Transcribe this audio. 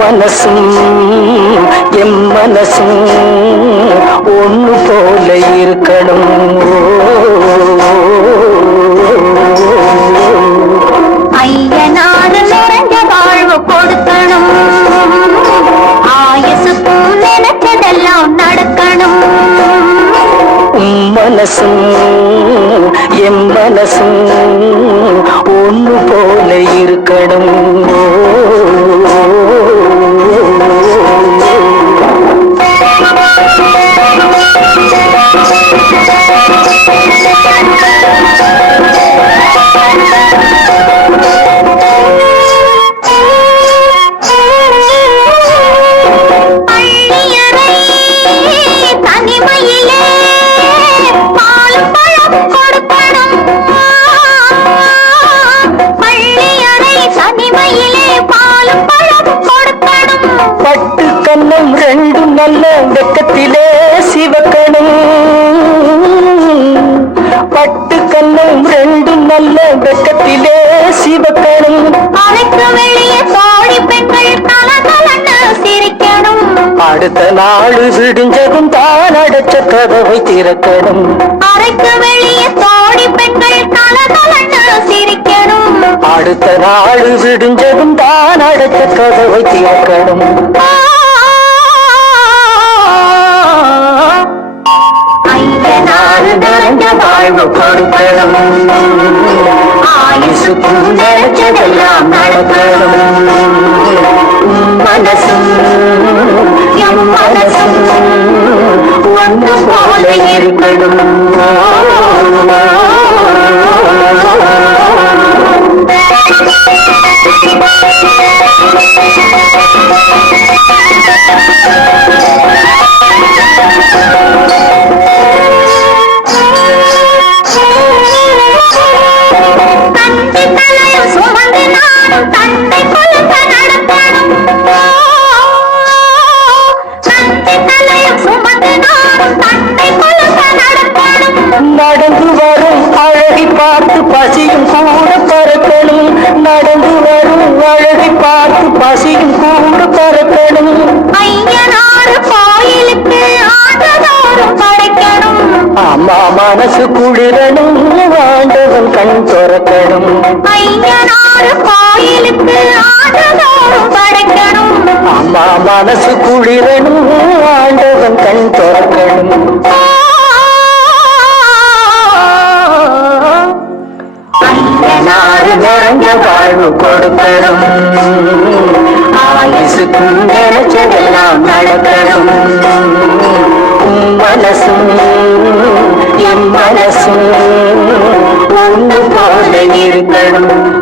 மனசும் எம் மனசும் ஒண்ணு போல இருக்கணும். ஐயனாறு நிறைஞ்ச வாழ்வு கொடுக்கணும். ஆயுசுக்கும் நினைச்சதெல்லாம் நடக்கணும். மனசும் எம் மனசும் ஒன்று போல இருக்கணும். நல்ல வெக்கத்திலே சிவக்கணும். பட்டு கண்ணம் ரெண்டும் நல்ல வெக்கத்திலே சிவக்கணும். அறைக்கு வெளியே தோழி பெண்கள் சிரிக்கணும். அடுத்த நாள் விடிஞ்சதும் தான் அடைச்ச கதவை திறக்கணும். அறைக்கு வெளியே தோழி பெண்கள் சிரிக்கணும். அடுத்த நாள் விடிஞ்சதும் தான் அடைச்ச கதவை திறக்கணும். நாடு நிறைஞ்ச வாழ்வு கொடுக்கணும் ஆயுசுக்கும் நினைச்சதெல்லாம் நடக்கணும் மனசும் எம் மனசும் ஒன்று போல இருக்கணும் you. பார்த்து பசியும் கூட பறக்கணும் நடந்து வரும் அழகை பார்த்து பசியும் கூட பறக்கணும் ஐயனாறு கோயிலுக்கு ஆண்டதோறும் படைக்கணும். அம்மா மனசு குளிரணும் ஆண்டவன் கண் துறக்கணும். ஐயனாறு கோயிலுக்கு ஆண்டதோறும் படைக்கணும். அம்மா மனசு குளிரணும் ஆண்டவன் கண் துறக்கணும். நிறைஞ்ச கொடுக்கணும். ஆயுசுக்கும் நினைச்சதெல்லாம் நடக்கணும். உம் மனசும் என் மனசும் ஒன்று போல இருக்கணும்.